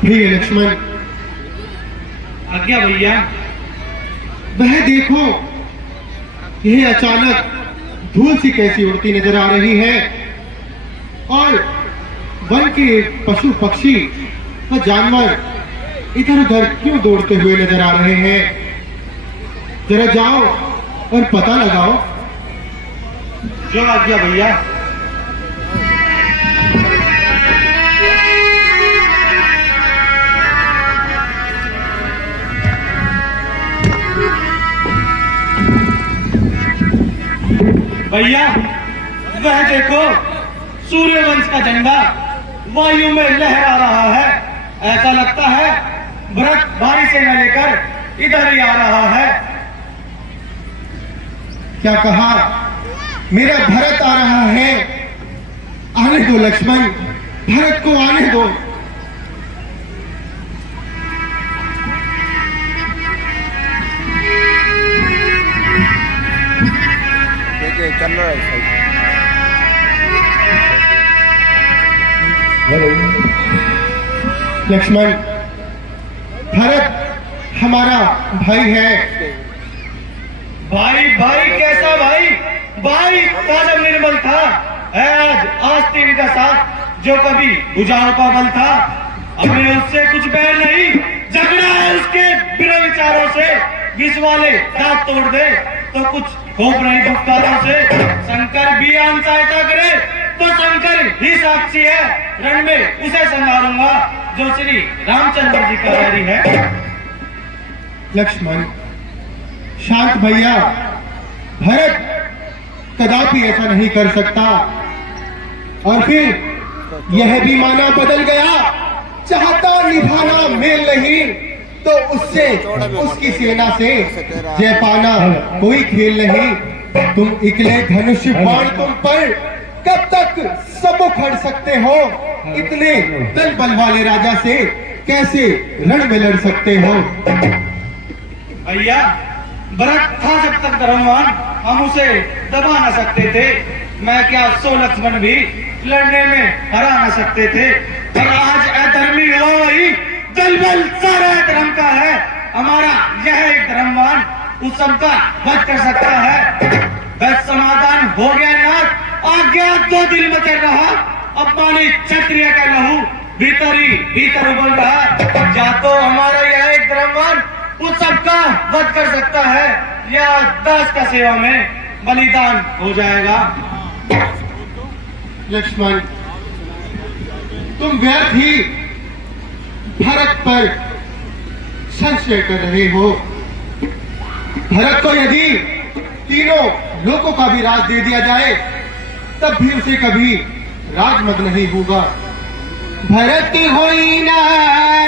प्रिय लक्ष्मण, आज्ञा भैया। वह देखो, यह अचानक धूल सी कैसी उड़ती नजर आ रही है और वन के पशु पक्षी व जानवर इधर उधर क्यों दौड़ते हुए नजर आ रहे हैं? जरा जाओ और पता लगाओ। जो आज्ञा भैया। भैया वह देखो, सूर्यवंश का झंडा वायु में लहरा रहा है। ऐसा लगता है भरत भारी सेना लेकर इधर ही आ रहा है। क्या कहा? मेरा भरत आ रहा है? आने दो लक्ष्मण, भरत को आने दो। चल रहा है लक्ष्मण, भरत हमारा भाई है। भाई भाई कैसा भाई? भाई जब निर्बल था है आज आस्तीन का साथ, जो कभी बुझाऊ का बल था। हमने उससे कुछ बैर नहीं, झगड़ा है उसके बिना विचारों से। बीच वाले दांत तोड़ दे तो कुछ खोप नहीं दुखतारों से। शंकर भी आम सहायता करे तो शंकर ही साक्षी है। रण में उसे संहारूंगा जो श्री रामचंद्र जी का वैरी है। लक्ष्मण शांत भैया, भरत कदापि ऐसा नहीं कर सकता। और फिर यह भी माना बदल गया, चाहता निभाना मेल नहीं तो उससे उसकी सेना से जय पाना कोई खेल नहीं। तुम इकले धनुष बाण तुम पर कब तक सम्मुख खड़ सकते हो? इतने दल बल वाले राजा से कैसे रण में लड़ सकते हो? भैया भरत था जब तक धर्मवान, हम उसे दबा न सकते थे। मैं क्या 100 लक्ष्मण भी लड़ने में हरा न सकते थे। पर आज अधर्मी हो वही दल बल सारा धर्म का है। हमारा यह एक धर्मवान उस सबका वध कर सकता है। बस समाधान हो गया नाथ, आज्ञा दो दिल में चल रहा। अपमानित क्षत्रिय का लहू भीतर ही भीतर उबल रहा। या तो हमारा यह एक धर्मवान उस सबका वध कर सकता है, या दास का सेवा में बलिदान हो जाएगा। लक्ष्मण तुम व्यर्थ ही भरत पर संशय कर रहे हो। भरत को यदि तीनों लोगों का भी राज दे दिया जाए तब भी उसे कभी राजमद नहीं होगा। भरत होई ना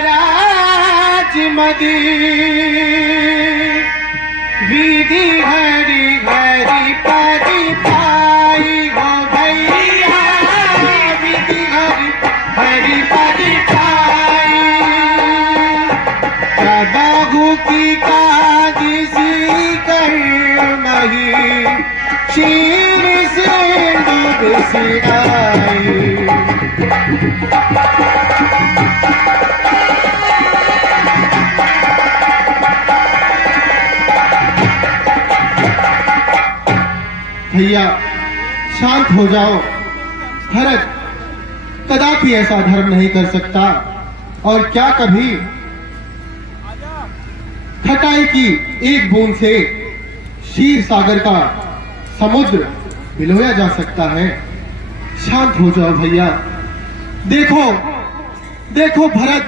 राजमदी, विधि हरि हरि पदि पाई हो भैया, विधि हरि हरि पदि पाई। बाहु की कादिसी कर नहीं, शीर सिंदूर से आई। भैया शांत हो जाओ। भरत कदापि ऐसा धर्म नहीं कर सकता। और क्या कभी खटाई की एक बूंद से क्षीर सागर का समुद्र भिगोया जा सकता है? शांत हो जाओ भैया। देखो देखो भरत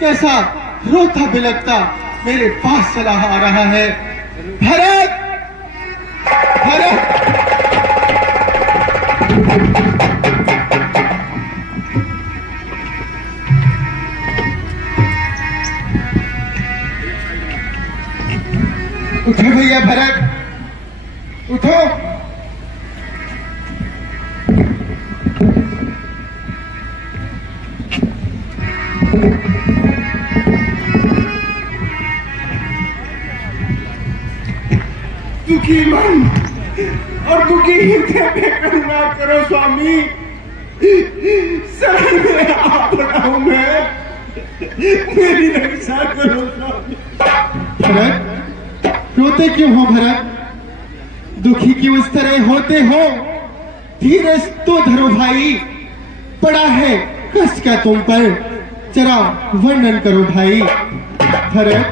कैसा रोता बिलखता मेरे पास चला आ रहा है। भरत भरत उठो भैया, भरत उठो। दुखी मन और दुखी हृदय पे करुणा करो स्वामी। शरण में आ पड़ा हूं मैं। मेरी रक्षा करो स्वामी। भरत, रोते क्यों हो भरत? दुखी क्यों इस तरह होते हो? धीरे तो धरो भाई, पड़ा है कष्ट का तुम पर, जरा वर्णन करो भाई। भरत,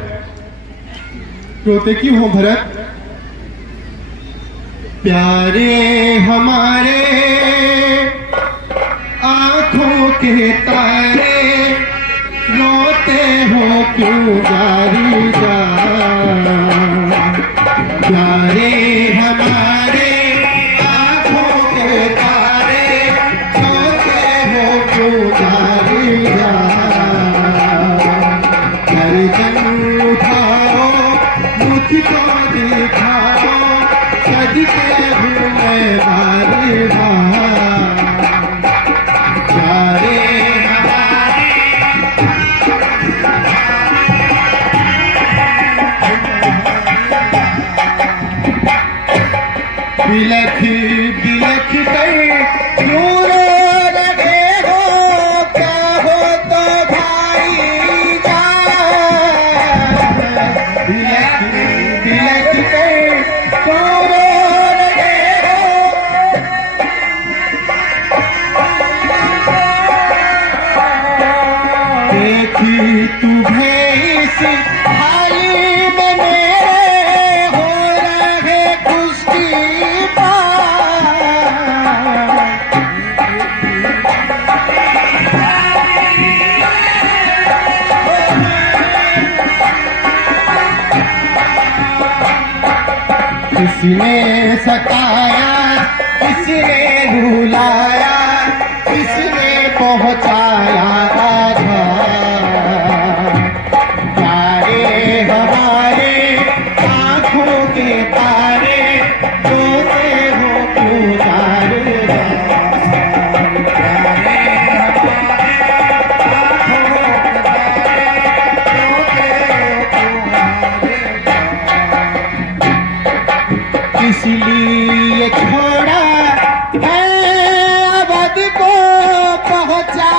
रोते क्यों हो भरत? प्यारे हमारे आंखों के तारे, रोते हो क्यों जारी जा? प्यारे हमारे आंखों के तारे, रोते हो क्यों जारी जा? गर्दन उठाओ, मुझको दिखाओ, सजके हूँ मैं बारी बार। प्यारे बिलख बिलख कर क्यों रो रहे हो? क्या हो तो भाई जा। बिलख बिलख कर क्यों रो रहे हो? देखी तुम्हें इस हाली में मेरे हो रहे कुश्ती पार। किसने सताया, किसने रुलाया, किसने पहुंचाया आघात? प्यारे हमारे आंखों के तारे, रोते हो क्यों तारे? प्यारे हमारे आंखों के तारे, रोते हो क्यों तारे? इसलिए छोड़ा है अवध को, पहुंचा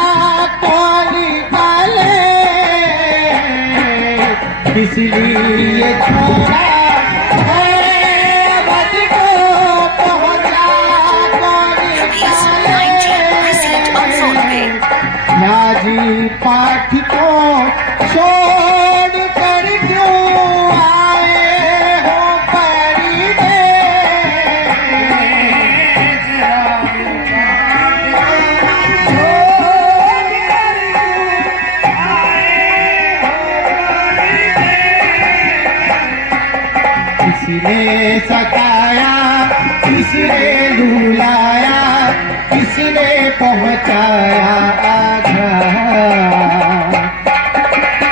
तो निकाले। इसलिए छोड़ा है अवध को, पहुंचा तो निकाले। राजी पाठ को छोड़ कर क्यों आए हो परिदेश? किसने सताया, किसने रुलाया, किसने पहुंचाया आघात?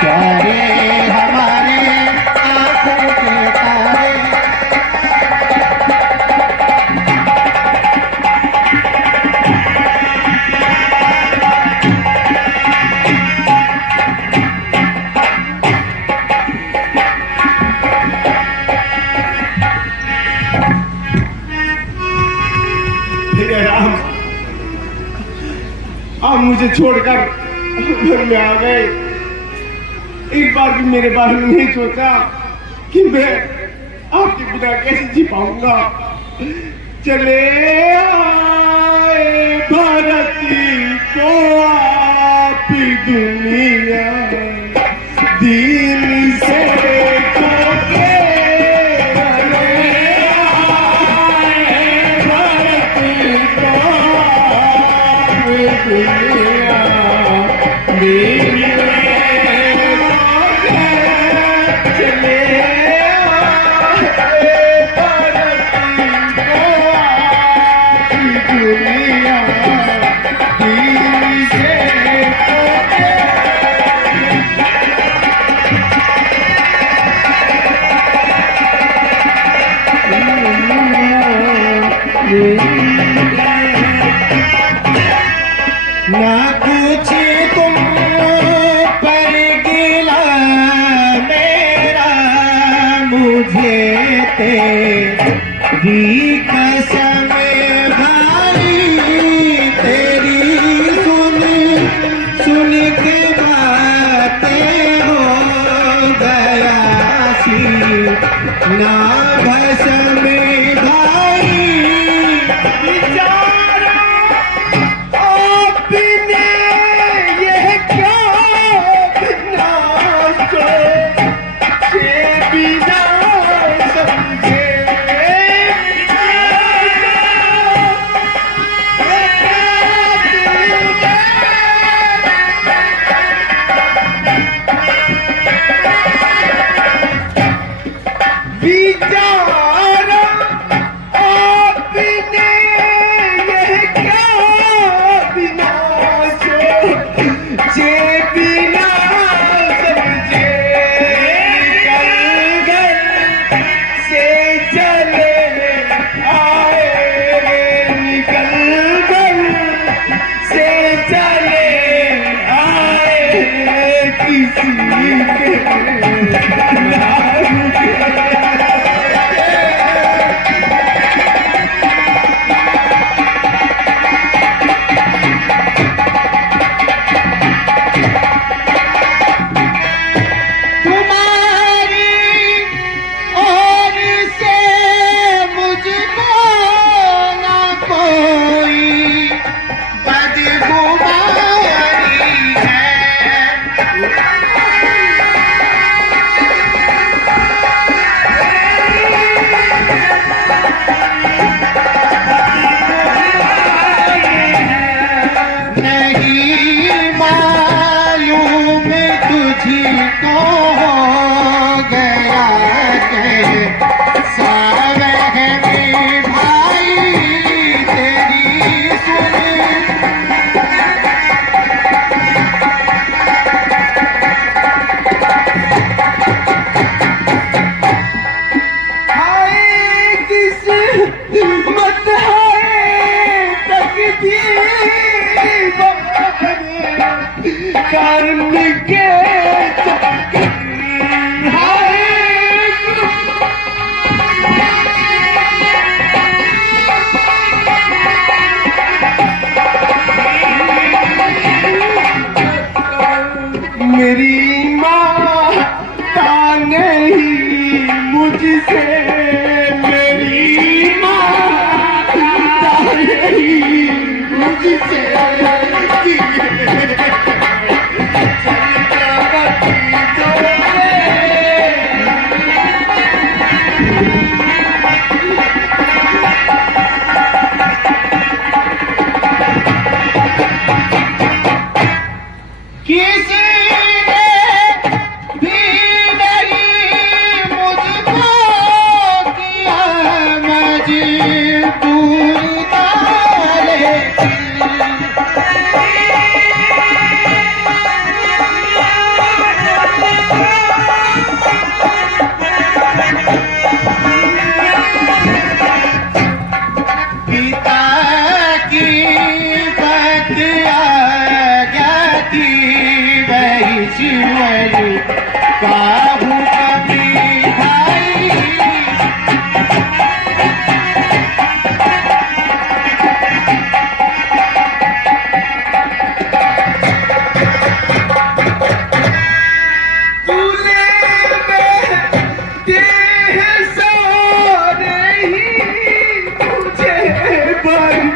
प्यारे हमारे आंखों के तारे, हे राम, आप मुझे छोड़कर घर में आ गए। एक बार भी मेरे बारे में नहीं सोचा कि मैं आपके बिना कैसे जी पाऊंगा। चले आए भारती को आप दुनिया, दीन से ना कुछ तुम पर गिला मेरा, मुझे तेरी कसम भाई, तेरी सुन सुन के बात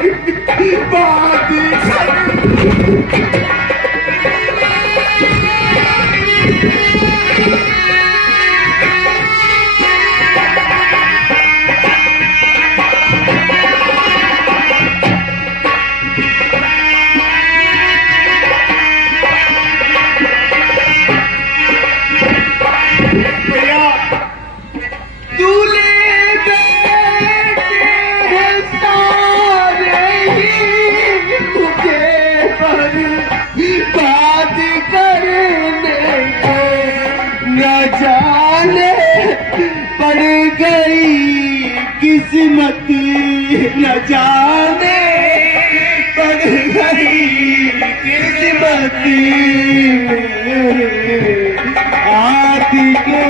बात पड़ गई किस्मत न जाने पड़ गई किस्मत आती के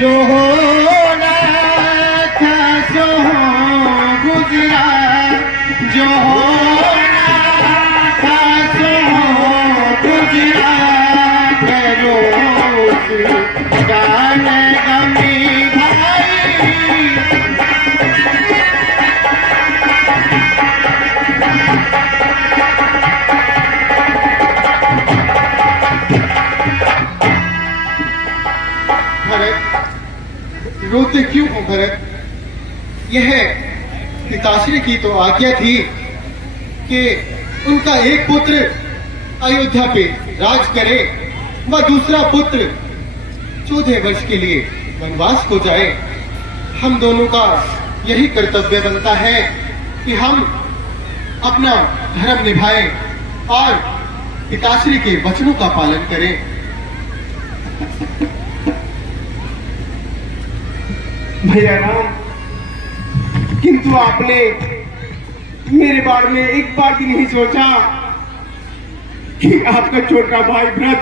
जो होना था सो गुजरा जो होना था सो गुजरा जाने गमी भाई रोते क्यों हो भरत? यह पिताश्री की तो आज्ञा थी कि उनका एक पुत्र अयोध्या पे राज करे व दूसरा पुत्र 14 वर्ष के लिए वनवास को जाए। हम दोनों का यही कर्तव्य बनता है कि हम अपना धर्म निभाएं और पिताश्री के वचनों का पालन करें। भैया राम, किंतु आपने मेरे बारे में एक बार भी नहीं सोचा कि आपका छोटा भाई भरत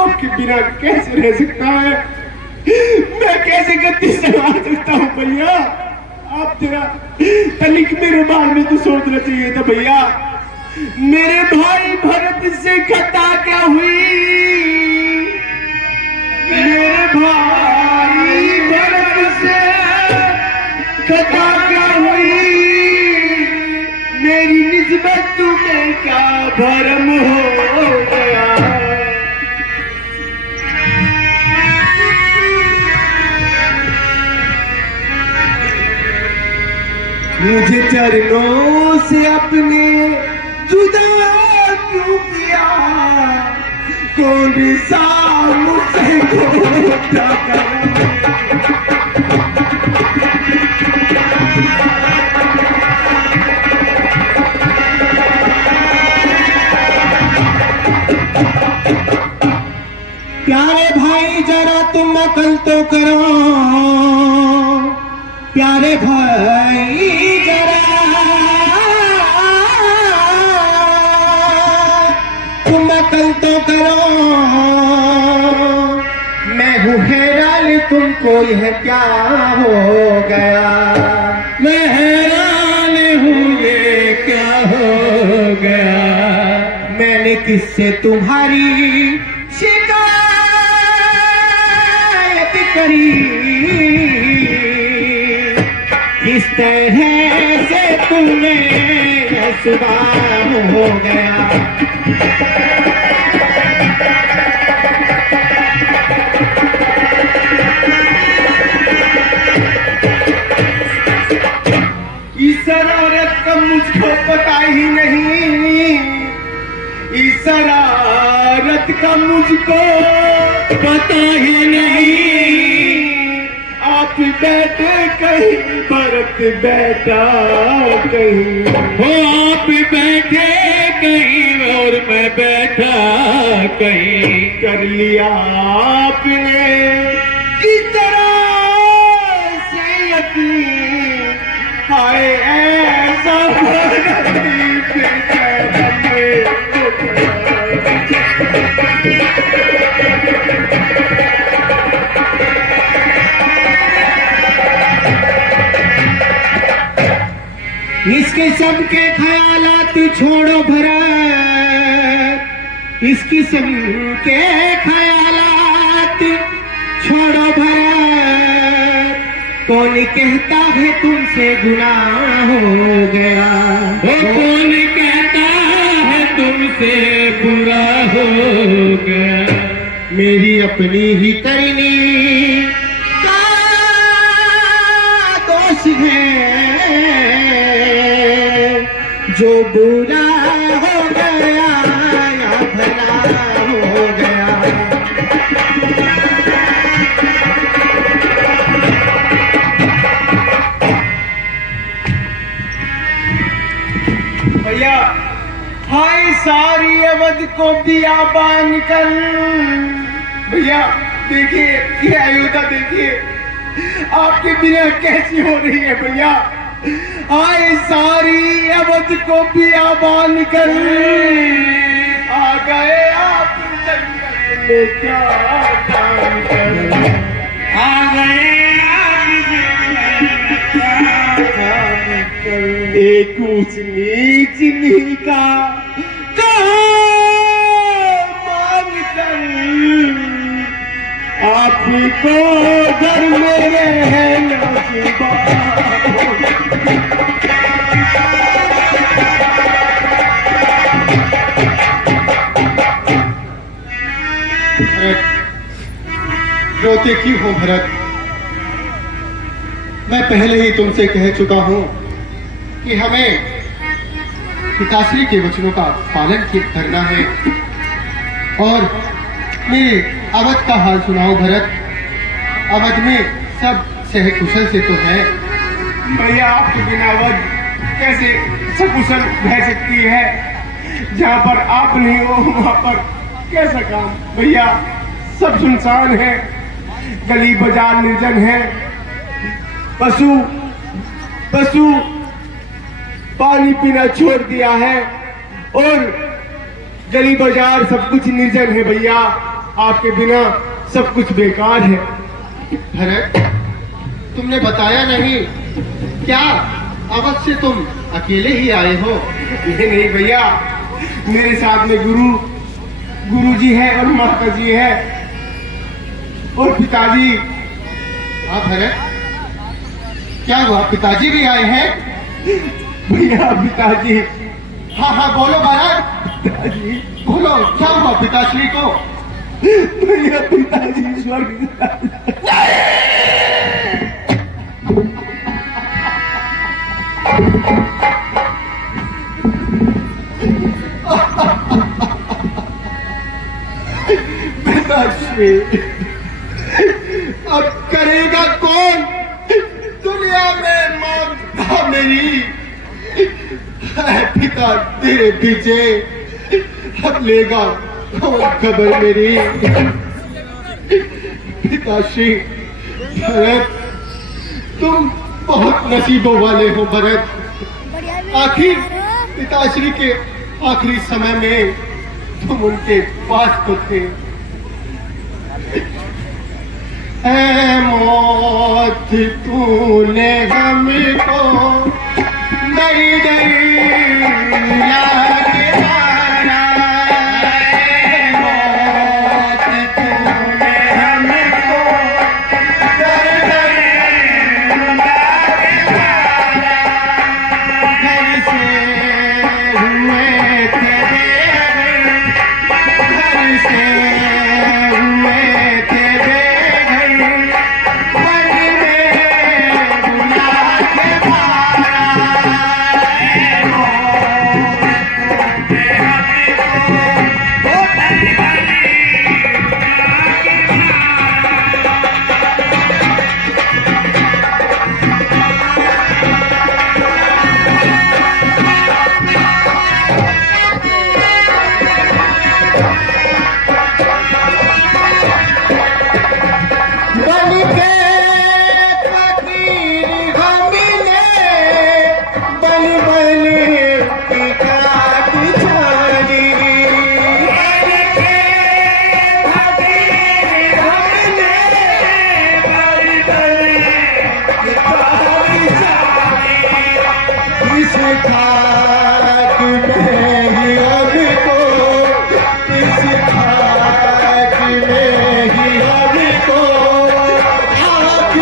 आपके बिना कैसे रह सकता है। मैं कैसे गद्दी संभाल सकता हूँ भैया? आप जरा तनिक मेरे बारे में तो सोचना चाहिए था भैया। मेरे भाई भरत से खता क्या हुई? मेरे भाई भरत से खता क्या हुई? मेरी निस्बत तुम्हें क्या भरम हो गया? मुझे चरणों से अपने जुदा क्यों किया? कौन सा मुझसे खोटा करम? प्यारे भाई जरा तुम अकल तो करो, प्यारे भाई जरा तुम अकल तो करो। मैं हूँ हैरान तुमको यह क्या हो गया? मैं हैरान हूँ ये क्या हो गया? मैंने किससे तुम्हारी शिकायत करी? किस तरह से तुम्हें सुधार हो गया? इस शरारत का मुझको पता ही नहीं, इस शरारत का मुझको पता ही नहीं। आप बैठे कहीं भरत बैठा कहीं, वो आप बैठे कहीं और मैं बैठा कहीं। कर लिया आपने इस किस्म के ख्यालात छोड़ो भरत, इस किस्म के ख्यालात छोड़ो भरत, कौन कहता है तुमसे गुनाह हो गया, कौन कहता है तुमसे बुरा हो गया, मेरी अपनी ही करनी का दोष है, जो बुरा हो गया या भला हो गया। भैया हाय सारी अवध को बियाबान कर। भैया देखिए ये अयोध्या देखिए आपके बिना कैसी हो रही है भैया। हाय सारी अवध को बियाबान कर, आ गए आप जंगल में क्या काम कर, आ गए आप जंगल में क्या काम कर। एक ऊंच नीच नहीं का मान कर आपको घर में रहना जुबा। भरत, रोते क्यों हो भरत? मैं पहले ही तुमसे कह चुका हूं कि हमें पिताश्री के वचनों का पालन करना है। और मेरे अवध का हाल सुनाओ भरत। अवध में सब सहकुशल से तो है। भैया आपके बिना अवध कैसे सकुशल रह सकती है? जहाँ पर आप नहीं हो वहाँ पर कैसा काम? भैया सब सुनसान है, गली बाजार निर्जन है, पशु पानी पीना छोड़ दिया है और गली बाजार सब कुछ निर्जन है। भैया आपके बिना सब कुछ बेकार है। भरत, तुमने बताया नहीं, क्या अवध से तुम अकेले ही आए हो? नहीं भैया, मेरे साथ में गुरु जी है और माता जी है और पिताजी। हाँ भरत, क्या हुआ, पिताजी भी आए हैं? भैया पिताजी। हाँ हाँ बोलो भरत, पिताजी बोलो क्या हुआ पिताश्री को? भैया पिताजी स्वर्ग पिताश्री अब करेगा कौन दुनिया में मां मेरी? पिता तेरे पीछे अब लेगा कौन खबर मेरी? पिताश्री, भरत तुम बहुत नसीबों वाले हो भरत। आखिर पिताश्री के आखिरी समय में तुम उनके पास तो थे। ऐ मौत तूने हमको दरी दरी लाके मारा, ऐ मौत तूने हमको दरी दरी लाके मारा। घर से हुए थे बेघर, घर से हुए थे बेघर, मन में बुला के खाक में ही अब तो इस खाक में ही अब तो खाक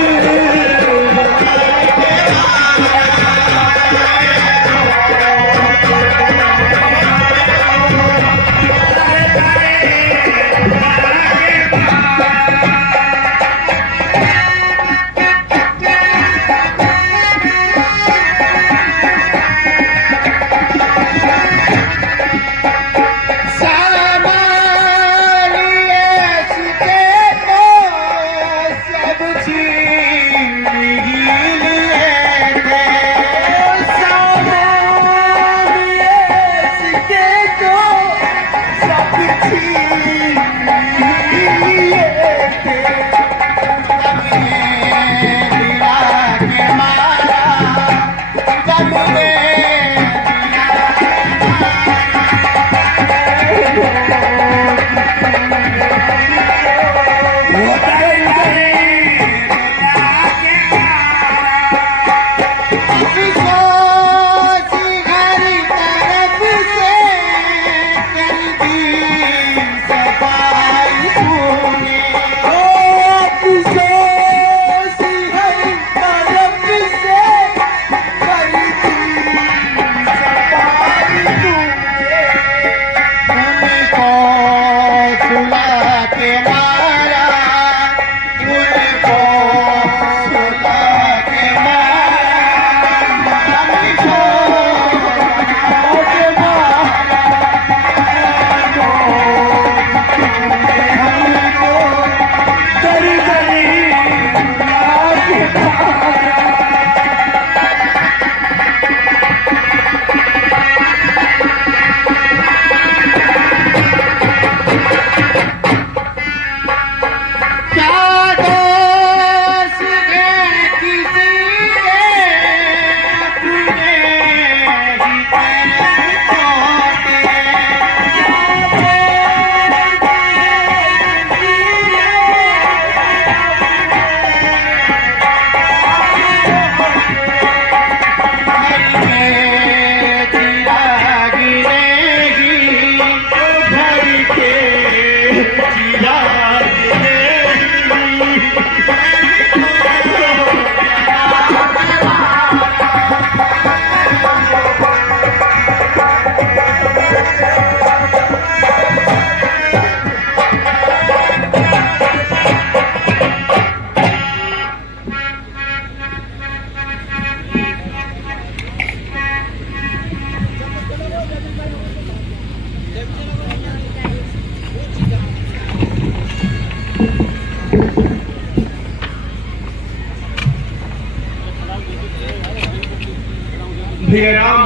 भैया राम,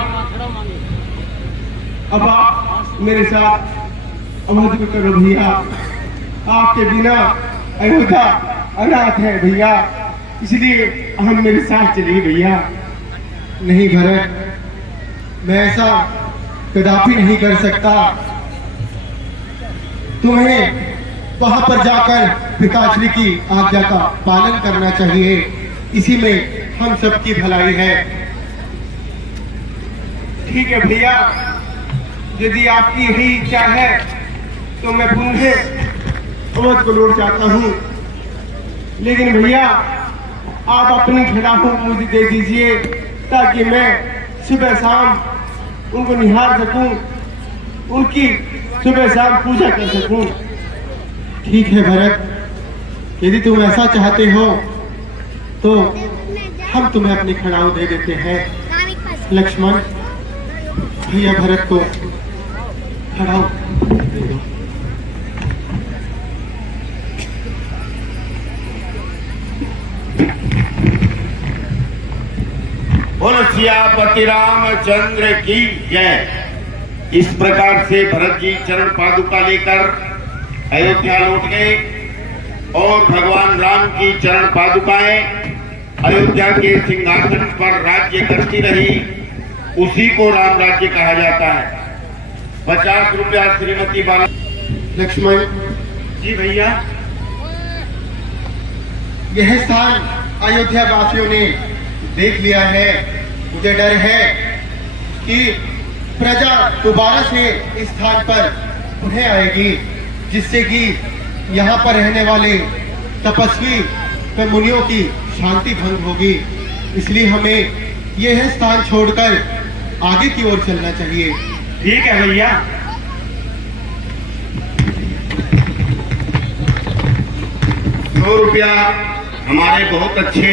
अब आप मेरे साथ अवध में करो भैया। आपके बिना अयोध्या अनाथ है भैया, इसलिए हम मेरे साथ चलिए भैया। नहीं भरत, मैं ऐसा कदापि नहीं कर सकता। तुम्हें वहां पर जाकर पिताश्री की आज्ञा का पालन करना चाहिए, इसी में हम सबकी भलाई है। ठीक है भैया, यदि आपकी यही इच्छा है तो मैं पुनः अवध को लौट जाता हूँ। लेकिन भैया आप अपनी खड़ा को मुझे दे दीजिए, ताकि मैं सुबह शाम उनको निहार सकूं, उनकी सुबह शाम पूजा कर सकूं। ठीक है भरत, यदि तुम ऐसा चाहते हो तो हम तुम्हें अपनी खड़ाऊ दे देते हैं। लक्ष्मण, भैया भरत को खड़ाऊ दे दो। बोल सियापति रामचंद्र की जय। इस प्रकार से भरत जी चरण पादुका लेकर अयोध्या लौट गए और भगवान राम की चरण पादुकाएं अयोध्या के सिंहासन पर राज्य करती रही। उसी को राम राज्य कहा जाता है। 50 रुपया श्रीमती बाला। लक्ष्मण जी भैया, यह स्थान अयोध्या वासियों ने देख लिया है। मुझे डर है कि प्रजा दोबारा से इस स्थान पर उन्हें आएगी, जिससे कि यहाँ पर रहने वाले तपस्वी व मुनियों की शांति भंग होगी। इसलिए हमें यह स्थान छोड़कर आगे की ओर चलना चाहिए। ठीक है भैया। 100 रुपया हमारे बहुत अच्छे